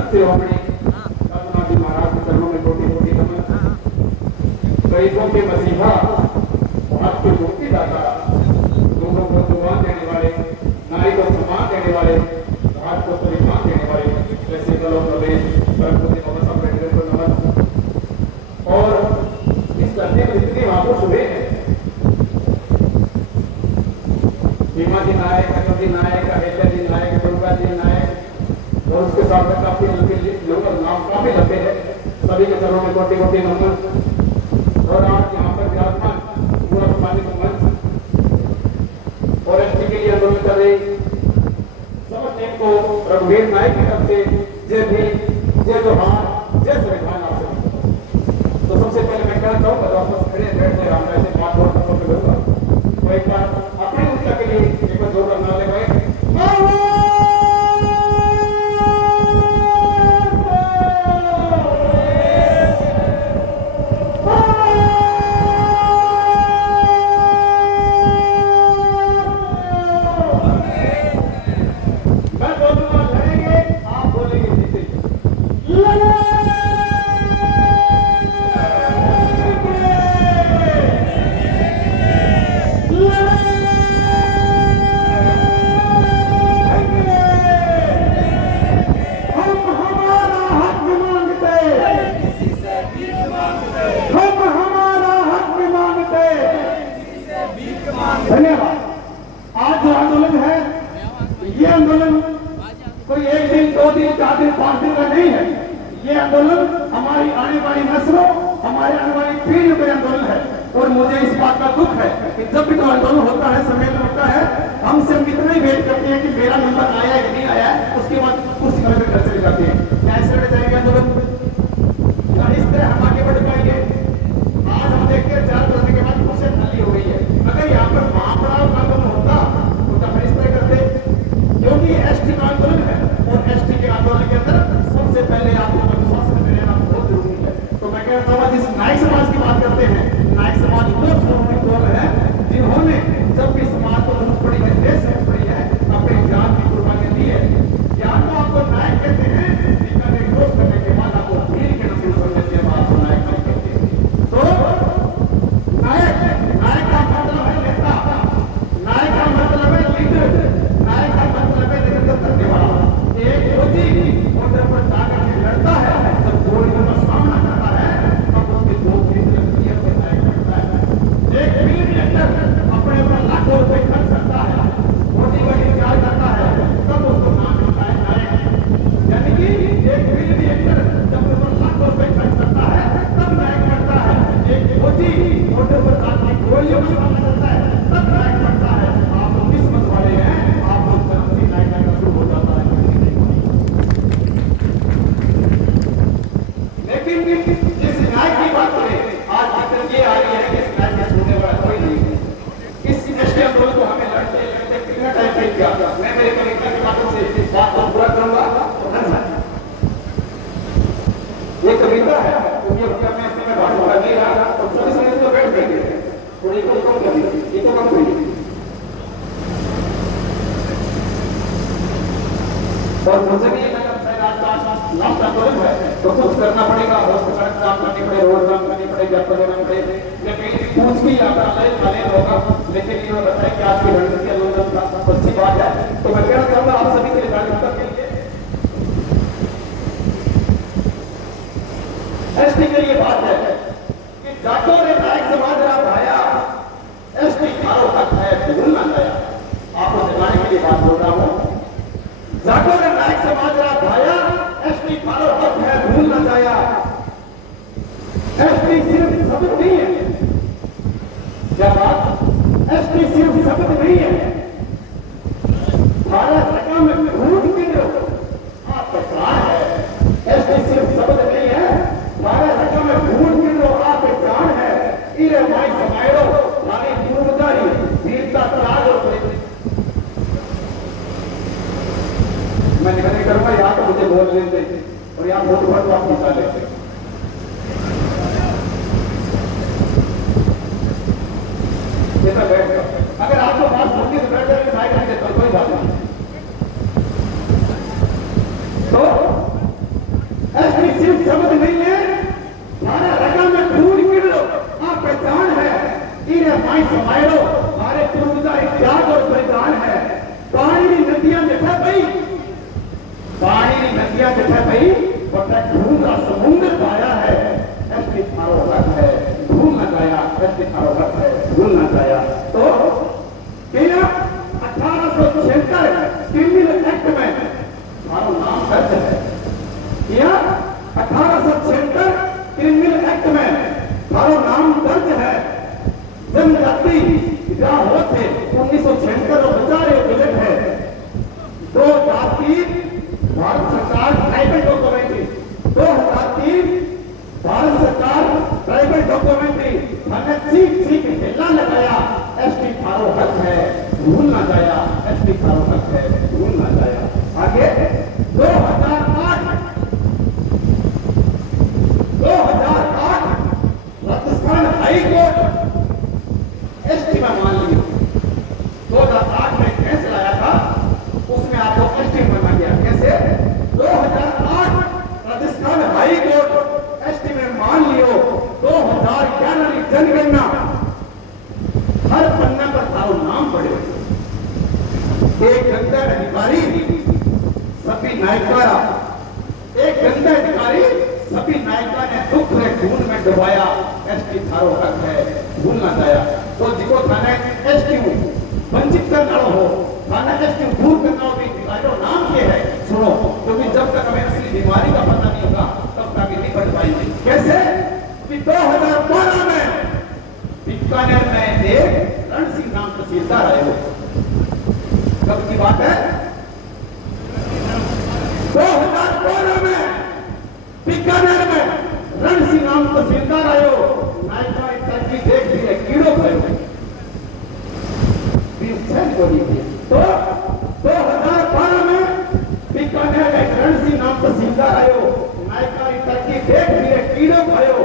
संत शिरोमणि रघुनाथ जी महाराज के चरणों में कोटि कोटि नमन। गरीबों के मसीहा, भारत के मुक्तिदाता, लोगों को दुआन देने वाले, नारी को सम्मान देने वाले, भारत को सम्मान देने वाले, जैसे गलों प्रवेश सरस्वती बाबा साहब अम्बेडकर को नमन। और इस धरती में जितने महापुरुष हुए हैं, भीमाजी नायक, अटल जी नायक, अहिल्या जी नायक, दुर्गा जी नायक, और उसके साथ में काफी नाम काफी लंबे हैं। सभी के चरणों में कोटि कोटि नमन। और आज यहाँ पर विराजमान पूरा सम्मानित मंच और एसटी के लिए आंदोलन कर रही समस्त टीम को रघुवीर नायक की तरफ से जय भीम, जय जोहार, जय संविधान। आप सभी तो सबसे पहले मैं कहना चाहूँगा वापस खड़े बैठे हम ऐसे बात बहुत पसंद करूँगा, तो एक बार अपनी ऊर्जा के लिए एक बार जोर करना ले भाई। धन्यवाद। आज जो आंदोलन है, ये आंदोलन कोई एक दिन, दो दिन, 4 दिन, 5 दिन का नहीं है। ये आंदोलन हमारी आने वाली नस्लों, हमारे आने वाली पीढ़ियों का आंदोलन है। और मुझे इस बात का दुख है कि जब भी कोई आंदोलन होता है, सम्मेलन होता है, हमसे हम कितना ही वेट करते हैं कि मेरा नंबर आया है कि नहीं आया है, उसके बाद कुर्सी घर में घर चले जाते हैं। कैसे लड़ जाएंगे आंदोलन? इस तरह हम आगे बढ़ पाएंगे? आज हम देखते हैं 4 बजने के बाद कुर्सियां खाली हो गई है। अगर यहाँ पर महापड़ाव का आंदोलन होता तो क्या हम इस तरह करते? क्योंकि एसटी का आंदोलन है और एसटी के आंदोलन के अंदर सबसे पहले आपको अनुशासन में रहना बहुत जरूरी है। तो मैं कहता हूँ जिस नायक समाज की बात करते हैं, नायक समाज वो श्रोमणी टोल है जिन्होंने जब भी समाज को जरूरत पड़ी है, देश में पड़ी है, अपनी जान की कुर्बानी दी है। या तो आपको नायक कहते हैं, जिनका निर्दोष करने के बाद आपको भीड़ के नसीब कर देते हैं, आपको नायक नहीं कहते हैं। तो नायक का मतलब है नेता, नायक का मतलब है लीडर, नायक का मतलब है नेतृत्व करने वाला। एक फौजी बॉर्डर पर जाकर के लड़ता है, जब गोलियों का सामना करता है, तब उसके 2 फीट लगती है तो नायक बनता है। एक वीर लीडर अपने ऊपर लाखों रुपए खर्च करता है, फौजी का इंतजार करता है, तब उसको नाम मिलता है नायक। यानी कि एक वीर लीडर जब ऊपर लाखों रुपए खर्च करता है, तब नायक बनता है। एक फौजी बॉर्डर पर जाकर गोलियों का सामना करता है, तब नायक बनता है। आप लोग किस्मत वाले हैं, आप लोग जन्म से नायक बनना शुरू हो जाता है। लेकिन जिस नायक की बात करें, आज बात ये आ रही है कि इस नायक के सुनने वाला कोई नहीं है। इस एसटी आंदोलन को हमें लड़ते लड़ते कितना टाइम बीत गया। मैं मेरे कलेक्टर के माध्यम से बात को पूरा करूंगा। ये कविता है, क्योंकि मैं ऐसे में बात कर नहीं रहा और सभी समय तो बैठ गए और ये कम कर दी, ये तो कम हुई। और मुझे भी लास्ट आंदोलन है तो कुछ करना पड़ेगा, सड़क काम करनी पड़े, रोड काम करनी पड़ेगी, आपको देना पड़ेगा। लेकिन पूछ की यात्रा खाली होगा। लेकिन ये बताए कि आज की रणनीति आंदोलन का अच्छी बात है। तो मैं कहना चाहूंगा आप सभी के लिए जागरूकता के लिए एसटी के लिए बात है कि जाटों ने नायक समाज रात आया, एसटी कारो तक है भूल ना गया। आपको दिखाने के लिए बात बोल रहा हूं। जाटों ने नायक समाज रात आया, एसटी कारो तक है भूल ना जाया। एसटी सिर्फ शब्द नहीं है, क्या बात? एसटी सिर्फ शब्द नहीं है। भारत रकम में खून की जो आप प्राण है, एसटी सिर्फ शब्द नहीं है। भारत रकम में खून की जो आप प्राण है। इरे माई समायो मानी पूर्वदारी वीरता त्याग और मैं निकलने करूंगा। यहाँ तो मुझे बोल लेते और यहाँ वोट भर तो आप निकाल लेते। अगर आपको बात सुनती तो बैठ जाएंगे, माइक रख देता कोई बात नहीं। तो समारो हमारे पूर्वजा एक त्याग और बलिदान है। पानी नदियां जठे भाई, पानी नदियां जठे भाई, बटा ढूंढा समुद्र पाया है, ऐसी थारो रख है, भूल न जाया, ऐसी थारो रख है, भूल न जाया। तो क्या 1876 क्रिमिनल एक्ट में थारो नाम दर्ज है, क्या 1876 क्रिमिनल एक्ट में थारो नाम दर्ज है। जनजाति क्या होते 1976 और बेचारे बजट है, दो जाति भारत सरकार ट्राइबल डॉक्यूमेंट्री 2003 भारत सरकार ट्राइबल डॉक्यूमेंट्री हमने सीख हिला लगाया, एसटी थारो हक है, भूल ना जाया, एसटी थारो हक है, भूल ना जाया। आगे 2008 राजस्थान हाई कोर्ट एसटी में मान लिया, 2008 में फैसला आया था, उसमें आपको एसटी बना गया। कैसे? 2008 राजस्थान हाई कोर्ट एसटी में मान लियो, 2011 की जनगणना हर पन्ना पर थारो नाम पड़े, एक गंदा अधिकारी सभी नायकारा, एक गंदा अधिकारी सभी नायका ने दुख रे खून में डुबाया, एसटी थारो हक है, भूल ना जाया। तो जिको थाने एसटी वंचित करना हो, थाना एसटी दूर करना हो, तो नाम क्या है सुनो, क्योंकि जब तक हमें असली बीमारी का पता नहीं होगा तब तक नहीं बढ़ पाएंगे। कैसे? कि 2012 में बीकानेर में एक रण सिंह नाम तहसीलदार आए हो, कब की बात है? 2012 में बीकानेर में रण सिंह नाम तहसीलदार आयो, नायका तरक्की देख लिए कीड़ो भयो, तो 2012 में बीकानेर में रण सिंह नाम तहसीलदार आयो, नायका तरक्की देख लिए कीड़ो भयो।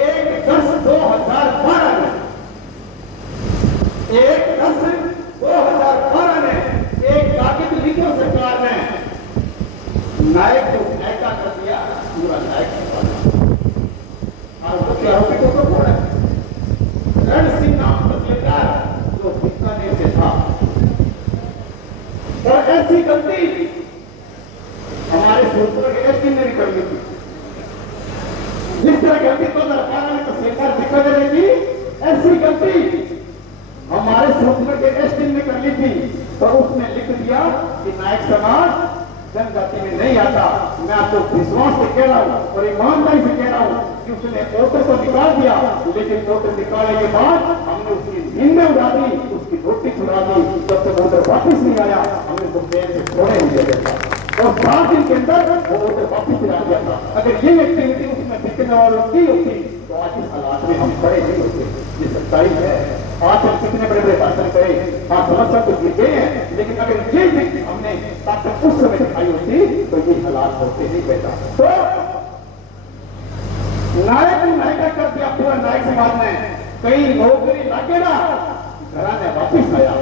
1/10/2012 में 1/10/2012 में एक कागज लिखो सरकार ने, नायक को नायका कर दिया, पूरा नायक आरोपी को तो कौन है? रण सिंह नाम तहसीलदार जो बीकानेर से था। और ऐसी गलती हमारे सूत्र के एसटी ने भी कर ली थी। जिस तरह गलती 2012 में तहसीलदार बीकानेर की, ऐसी गलती हमारे सूत्र के एसटी ने कर ली थी। तो उसने लिख दिया कि नायक समाज जनजाति में नहीं आता। मैं आपको विश्वास से कह रहा हूं और ईमानदारी से कह रहा हूं कि उसने वोटर को निकाल दिया, लेकिन वोटर निकालने के बाद हमने उसकी नींदें उड़ा दी, उसकी रोटी छुड़ा दी। जब तक वोटर वापिस नहीं आया हमने उसको पेड़ से छोड़े नहीं दिया था, और 7 दिन के अंदर वो वोटर वापिस दिला दिया था। अगर ये एक्टिविटी उसमें दिखने और की होती तो आज इस हालात में हम खड़े नहीं होते। ये सच्चाई है। आज हम कितने बड़े बड़े भाषण करें, आज समस्या तो गिर गए हैं, लेकिन अगर ये हमने ताकत उस समय दिखाई होती तो ये हालात होते नहीं बेटा। तो नायक नायका कर दिया पूरा नायक समाज ने, कई नौकरी लागे ना घराने वापिस आया।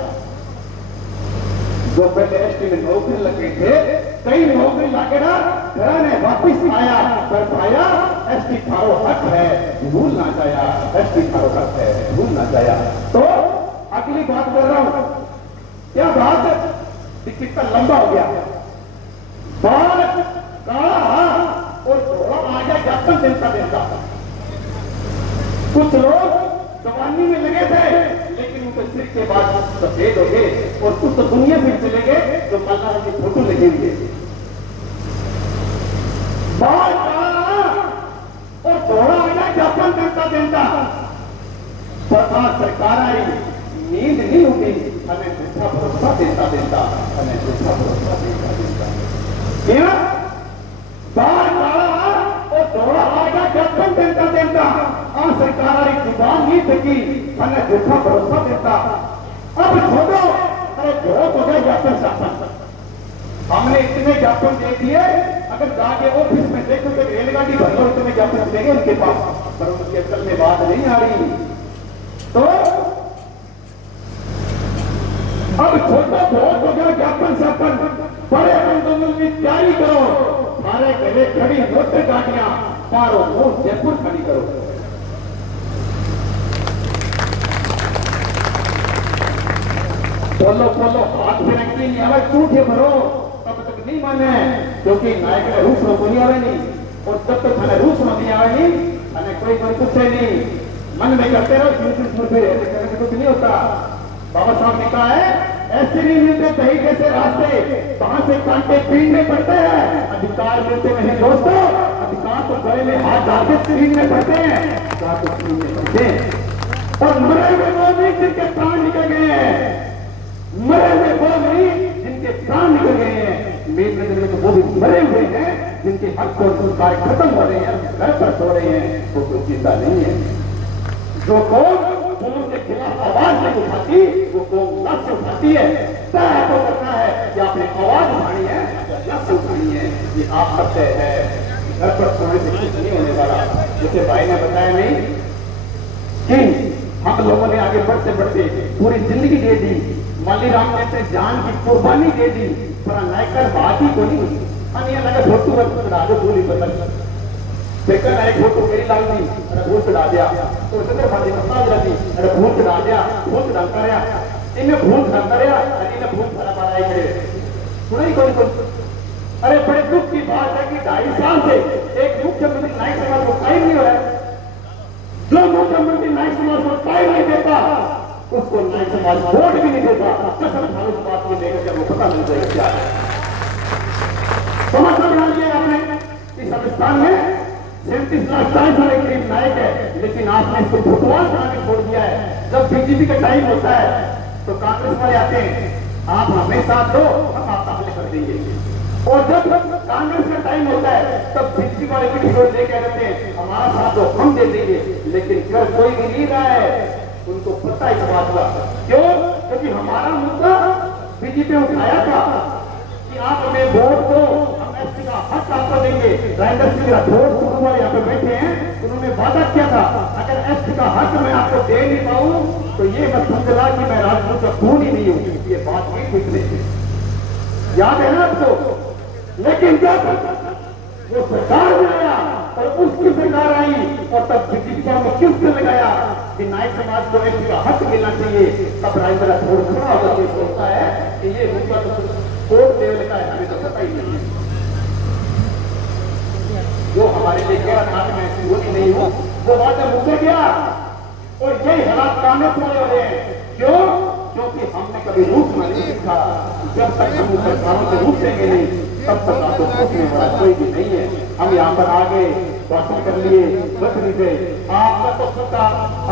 जो पहले एसटी में नौकरी लगे थे, कई नौकरी लागे ना घराने वापिस आया, पर पाया एसटी थारो हक है, भूल ना जाया, एसटी थारो हक है, भूल ना जाया। तो अगली बात कर रहा हूं, क्या बात कितना लंबा हो गया, बाल काला और थोड़ा आ गया ज्ञापन देता। कुछ लोग जवानी में लगे थे, लेकिन उनके सिर के बाद सफेद हो गए, और कुछ तो दुनिया से चले गए जो मल्लाह की फोटो लगे हुए। बाल काला और थोड़ा आ गया ज्ञापन देता। सरकार सरकार आई, नींद नहीं होती, हमें झूठा भरोसा देता, हमें झूठा भरोसा देता। क्या बाल काला और थोड़ा आ गया ज्ञापन देता, सरकार जुबान नहीं थकी, हमें झूठा भरोसा देता। अब छोड़ो, अरे बहुत हो गया ज्ञापन शासन, हमने इतने ज्ञापन दे दिए। अगर जाके ऑफिस में देखो तो रेलगाड़ी भर लो, इतने ज्ञापन देंगे उनके पास, पर उनकी अकल में बात नहीं आ रही। तो अब छोटा बहुत हो गया ज्ञापन शासन, बड़े आंदोलन की तैयारी करो, हमारे घरे खड़ी मोटर गाड़ियां पारो जयपुर खड़ी करो। बोलो बोलो हाथ में रखती नहीं आवे झूठे भरो तब तक नहीं माने क्योंकि नायक ने रूस में नहीं आवे नहीं और जब तक थाने रूस में नहीं आवे नहीं अने कोई पूछे नहीं मन में करते रहो कुछ नहीं होता। बाबा साहब ने कहा है ऐसे नहीं मिलते दही जैसे रास्ते वहां से कांटे पीड़ने पड़ते हैं, अधिकार मिलते नहीं दोस्तों, अधिकार तो गले में हाथ डाल के छीनने पड़ते हैं, अधिकार तो छीनने पड़ते हैं। और मरे हुए वो नहीं जिनके प्राण निकल गए हैं, मरे हुए वो नहीं जिनके प्राण निकल गए हैं, मेरे नजर में तो वो भी मरे हुए हैं जिनके हक और संस्कार खत्म हो रहे हैं, घर पर सो रहे हैं, वो कोई चिंता नहीं है। जो कौम के खिलाफ आवाज नहीं उठाती वो कौम लक्ष्य उठाती है, तय तो करना है कि आपने आवाज उठानी है, लक्ष्य उठानी है, ये आप करते हैं। घर पर सोने से कुछ नहीं होने वाला, जैसे भाई ने बताया नहीं कि हम लोगों ने आगे बढ़ते बढ़ते पूरी जिंदगी दे दी, मालीराम ने अपने जान की कुर्बानी दे दी, पर नायकर बात ही को नहीं हुई। अन्य लगा छोटू बच्चों चढ़ा दो पूरी बदल देखकर एक फोटो मेरी लाल दी अरे भूल चढ़ा दिया तो सदर भाजी मसाज लगी अरे भूल चढ़ा दिया भूल चढ़ाता रहा इन्हें भूल चढ़ाता रहा अरे इन्हें भूल चढ़ा पा रहा है सुना ही कौन। अरे बड़े दुख की बात है कि 2.5 साल से एक मुख्यमंत्री नायक समाज को टाइम नहीं हो रहा है, जो मुख्यमंत्री नायक समाज को टाइम नहीं देता उसको नायक समाज वोट भी नहीं देता। कसम खाने की बात को लेकर वो पता नहीं चलेगा क्या है। समझ बना लिया आपने इस संस्थान में 37 लाख 40 साल के करीब नायक है, लेकिन आपने इसको फुटबॉल बनाने छोड़ दिया है। जब बीजेपी का टाइम होता है तो कांग्रेस वाले आते हैं, आप हमें साथ दो हम आपका हल कर देंगे, और जब कांग्रेस का टाइम होता है तब बीजेपी वाले भी विरोध लेके रहते हैं, हमारा साथ दो हम दे देंगे, लेकिन कर कोई भी नहीं रहा है। उनको पता इस बात का, क्यों? क्योंकि हमारा मुद्दा बीजेपी ने उठाया था कि आप हमें वोट दो, हम एसटी का हक आपको देंगे। राजेंद्र सिंह राठौर कुमार यहाँ पे बैठे हैं, उन्होंने वादा किया था अगर एसटी का हक मैं आपको दे नहीं पाऊं तो ये मत समझना कि मैं राजपूत का खून ही नहीं हूं। ये बात नहीं ठीक नहीं, याद है ना आपको? लेकिन जब वो सरकार में आया और उसकी सरकार आई और तब बीजेपी में किसने लगाया कि नायक समाज को एसटी का हक मिलना चाहिए, तब राजेंद्र राठौर खड़ा होकर सोचता है कि ये मुद्दा कोर्ट लेवल का है, हमें तो पता ही नहीं है। जो हमारे लिए क्या था कि मैं विरोधी नहीं हूं वो बात मुझसे गया, और यही हालात कांग्रेस वाले हो रहे हैं। क्यों? क्योंकि हमने कभी रूठना नहीं सीखा। जब तक हम सरकारों से रूठेंगे नहीं तब तक आपको सोचने वाला कोई भी नहीं है। हम यहाँ पर आ गए, भाषण कर लिए, बच नहीं गए। आपका तो सबका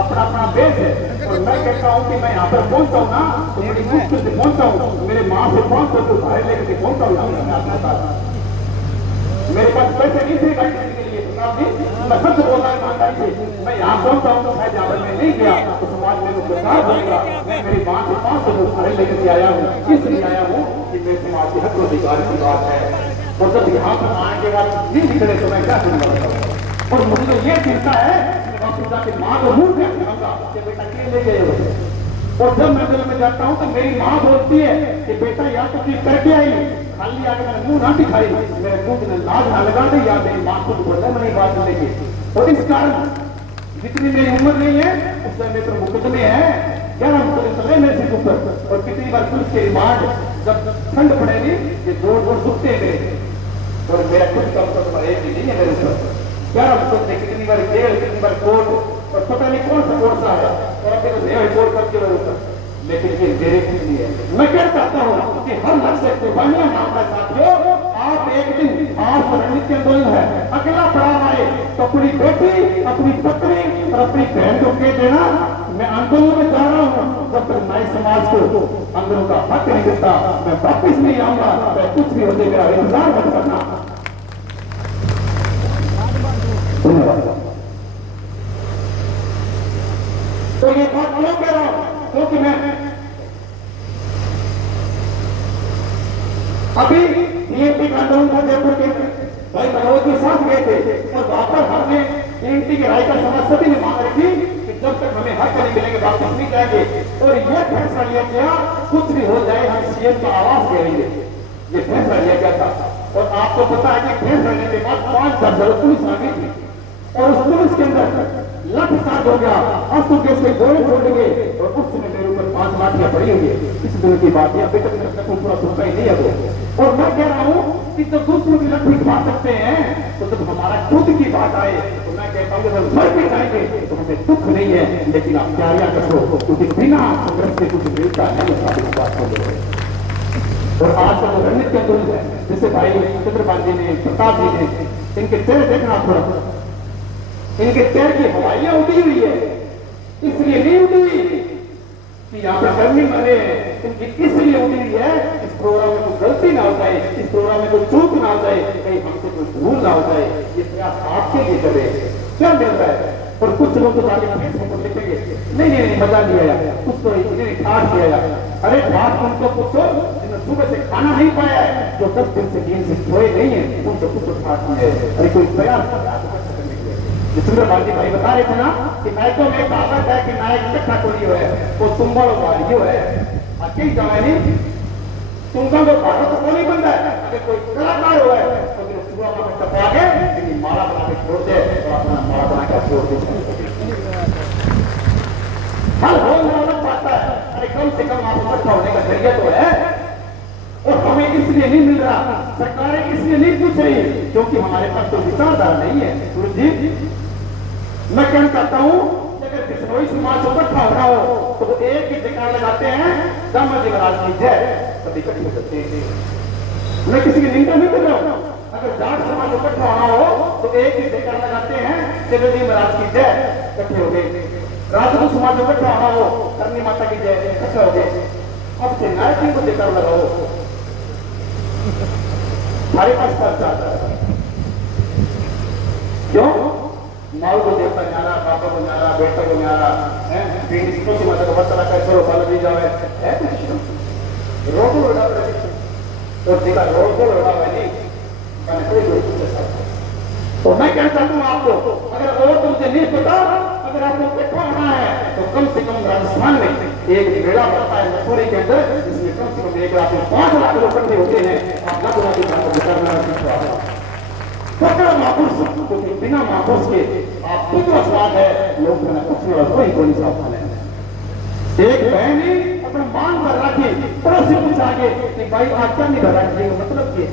अपना अपना बेस है, और मैं कहता हूँ कि मैं यहाँ पर पहुंचा हूँ ना तो बड़ी मुश्किल से पहुंचा हूँ, मेरे माँ से 500 तो भाई लेकर के पहुंचा हूँ मैं अपने साथ। मेरे पास पैसे नहीं थे गाड़ी के लिए, मैं सच बोलता है ईमानदारी से। मैं यहाँ पहुंचा हूँ तो शायद यहाँ पर मैं नहीं गया तो समाज में सरकार बनेगा। मैं मेरी माँ से 500 तो भाई लेकर के आया हूँ, इसलिए आया हूँ कि मेरे समाज के हक अधिकार की बात है, और जब यहाँ पर आने के बाद नहीं निकले तो मैं क्या सुनूंगा। और मुझे तो ये चिंता है कि वापस जाके माँ को मुंह क्या कहूँगा कि बेटा ये ले गए हो। और जब मैं दिल में जाता हूँ तो मेरी माँ बोलती है कि बेटा या तो चीज करके आई, खाली आके मैंने मुंह ना दिखाई, मेरे मुंह में लाज ना लगा दे, या मेरी माँ खुद बोल रहा मैं बात लेंगे। और इस कारण जितनी मेरी उम्र नहीं है उस समय मेरे मुकदमे हैं, 11 मुकदमे चले मेरे सिर ऊपर, और कितनी बार पुलिस के रिमांड जब ठंड पड़ेगी ये जोर जोर दुखते हैं मेरे, और मेरा खुद का मुकदमा एक भी नहीं है मेरे ऊपर। 11 मुकदमे, कितनी बार जेल, कितनी बार कोर्ट, और पता नहीं कौन सा कोर्ट सा है, और अभी तो नया रिपोर्ट करके मेरे ऊपर, लेकिन ये मेरे के लिए है। मैं क्या चाहता हूँ कि हर लक्ष्य कुर्बानियां मांगना साथियों। आप एक दिन आज रणनीति आंदोलन है, अकेला पड़ाव आए तो अपनी बेटी, अपनी पत्नी और अपनी बहन को कह देना मैं आंदोलन में जा रहा हूँ, जब तक नाई समाज को आंदोलन का हक नहीं देता मैं वापिस नहीं आऊंगा, मैं कुछ भी होते मेरा इंतजार मत करना। धन्यवाद। तो ये बात क्यों कह रहा हूं? क्योंकि मैं अभी टीएमटी का आंदोलन था जयपुर के भाई मनोज के साथ गए थे, और वहां पर हमने टीएमटी की राय का समाज सभी ने मांग रखी कि जब तक हमें हक नहीं मिलेंगे वापस नहीं जाएंगे, और यह फैसला लिया गया कुछ भी हो जाए हम सीएम का आवाज करेंगे, ये फैसला लिया गया था। और आपको पता है कि फैसला लेने के बाद 5 दर्जन पुलिस आ गई थी, और उस पुलिस के अंदर लाठीचार्ज हो गया, आंसू गैस के गोले छोड़ गए, और उस समय मेरे ऊपर 5 लाठियां पड़ी हुई है, इस दिन की बात है, अभी तक पूरा सूखा ही नहीं है वो। और मैं कह रहा हूँ कि जब दूसरों की लट्ठी खा सकते हैं, तो जब हमारा खुद की बात आए तो मैं कहता हूँ जब मर भी जाएंगे तो हमें दुख नहीं है, लेकिन आप तैयारियां करो, क्योंकि बिना संघर्ष से कुछ मिलता नहीं है, आप इस बात को ले। और आज का जो रणनीति का तुल है, जैसे भाई चंद्रपाल जी ने, प्रताप जी ने, इनके चेहरे देखना थोड़ा, इनके चेहरे की हवाइयां उड़ी हुई है, इसलिए नहीं उड़ी हुई कि यहाँ पर गर्मी मरे, इनकी इसलिए उड़ी हुई है इस प्रोग्राम में कोई गलती ना हो जाए, इस प्रोग्राम में कोई चूक ना हो जाए, कहीं हमसे कोई भूल ना हो जाए, ये प्रयास आपके लिए करे। क्या मिल रहा है? और कुछ लोग तो आगे फेसबुक पर लिखेंगे नहीं मजा नहीं आया, कुछ तो इन्हें ठाठ दिया। अरे ठाठ उनको पूछो जिन्हें सुबह से खाना नहीं पाया है, जो 10 दिन से नींद से सोए नहीं है, उनको कुछ तो ठाठ नहीं है। अरे कोई प्रयास चंद्रपाल जी भाई बता रहे थे ना कि नायकों में कहावत है कि नायक इकट्ठा कोई है वो तुम्बल वाली है, अकेली जाए नहीं तुमका तो भारत को नहीं बनता है। अगर कोई कलाकार हुआ है तो फिर सुबह में टपा के लेकिन माला बना के छोड़ दे, तो अपना माला बना के छोड़ दे, हर हो अलग पाता है। अरे कम से कम आप इकट्ठा होने का जरिया तो है, और हमें इसलिए नहीं मिल रहा, सरकारें इसलिए नहीं पूछ रही क्योंकि हमारे पास तो विचारधारा नहीं है। सूरज जी मैं कहना चाहता हूँ अगर बिश्नोई समाज इकट्ठा हो रहा हो तो एक ही जगह लगाते हैं दामा जी महाराज की जय, सभी इकट्ठे हो सकते हैं। मैं किसी की निंदा नहीं कर रहा हूँ, अगर जाट समाज इकट्ठा होना हो तो एक ही जगह लगाते हैं देवी जी महाराज की जय, इकट्ठे हो गए। राजपूत समाज इकट्ठा होना हो करनी माता की जय, इकट्ठे हो गए। अब से नायक जी को जयकार लगाओ, हमारे पास खर्चा आता है क्यों? माऊ को देवता न्यारा, पापा को न्यारा, बेटा को न्यारा है, इसको सी माता को बच्चा का करो फल दी जावे है कुछ रोको लड़ा और देखा रोको लड़ा वाली मैंने कोई रोक नहीं सकता। तो मैं कहना चाहता हूँ आपको, अगर और तुमसे नहीं पता, अगर आपको इकट्ठा होना है तो कम से कम राजस्थान में एक मेला पड़ता है मसूरी के अंदर, जिसमें कम से कम 5 लाख लोग इकट्ठे होते हैं। आप लाख लोगों की पकड़ा महापुरुष, क्योंकि बिना महापुरुष के आप खुद स्वाद है लोग कुछ कोई गोली साफ खाने। एक बहन ही अपने मान पर रखी, पड़ोसी पूछा आगे कि भाई आप क्या नहीं कर रहे, मतलब ये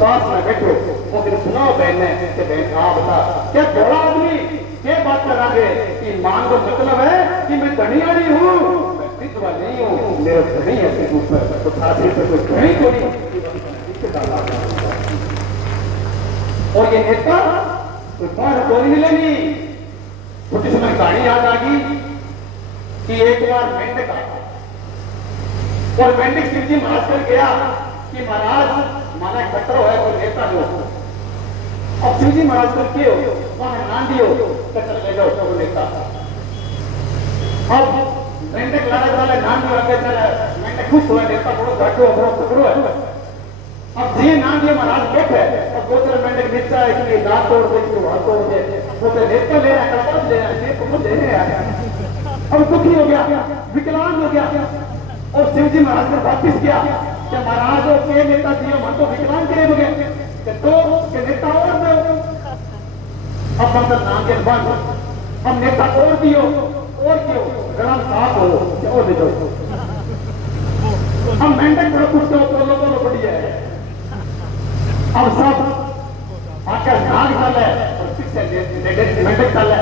पास में बैठो, वो फिर सुनाओ बहन ने कि बहन आप बता क्या बड़ा आदमी क्या बात कर रहा है कि मान को मतलब है कि मैं धनियाड़ी हूँ, मैं विधवा नहीं हूँ, मेरे धनी है रूप में, तो खासी पर कोई धनी को नहीं। और ये नेता कोई बार कोई मिलेगी। कुछ समय कहानी याद आ गई कि एक बार मेंढक और मेंढक सिंह जी महाराज कर गया कि महाराज माना खतरो है कोई नेता जो, अब सिंह जी महाराज कर के हो वहां ना दियो कचरा ले जाओ तो नेता। अब मेंढक लड़ा चले नाम दियो आगे चले, मेंढक खुश हुआ नेता बड़ो घाटो बड़ो पकड़ो है। अब जी नाम दिए महाराज बैठे और गोचर मेंढक नीचा है कि दांत तोड़ दे कि हाथ तोड़ दे, वो तो नेता ले रहा है कड़पास ले रहा है तो दे रहे हैं। अब दुखी हो गया, विकलांग हो गया और शिव जी महाराज ने वापिस किया कि महाराज के नेता दिए हम तो विकलांग करे हो गए तो के नेता और दो। अब मतलब नाम के बंद, हम नेता और दियो और क्यों गरम साफ हो और दे दो। हम मेंढक पर कुछ तो लोगों को बढ़िया है। अब सब आकर नाग चल है और पीछे मेंढक चल है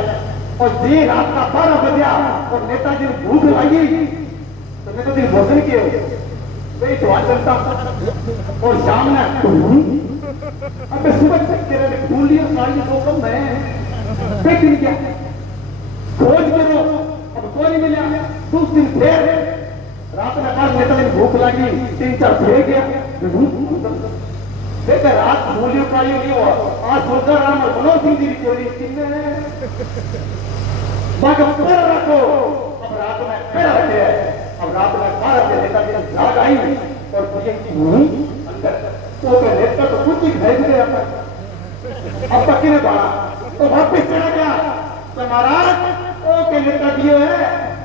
और जी रात का 12 बजा और नेताजी ने भूख लगी तो नेताजी भोजन किए वही तो चलता और शाम ने अब सुबह तक के फूली और साड़ी को कम है देख गया खोज करो अब कोई नहीं मिला। दूसरे दिन फिर रात में पास नेताजी ने भूख लगी 3-4 फिर गया देखा रात मूल्य का ये नहीं हुआ। आज सोचा राम और मनोज सिंह जी की चोरी किन्ने रखो। अब रात में फिर रखे अब रात में 12 बजे नेताजी ने जाग आई और मुझे अंदर तो नेता तो कुछ ही घर में अब तक ने पड़ा तो वापिस चला गया तो महाराज ओ के नेता दियो है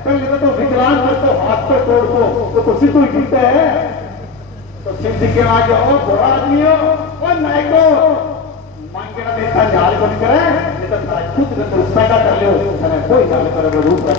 पहले तो विकलांग पर तो हाथ पर तोड़ दो तो सीधो ही गिरता है तो शिव जी के आ जाओ बड़ा आदमी हो और नायको मांगना नेता जाल को नहीं करे नहीं तो खुद पैदा कर लो कोई जाल करे रूप कर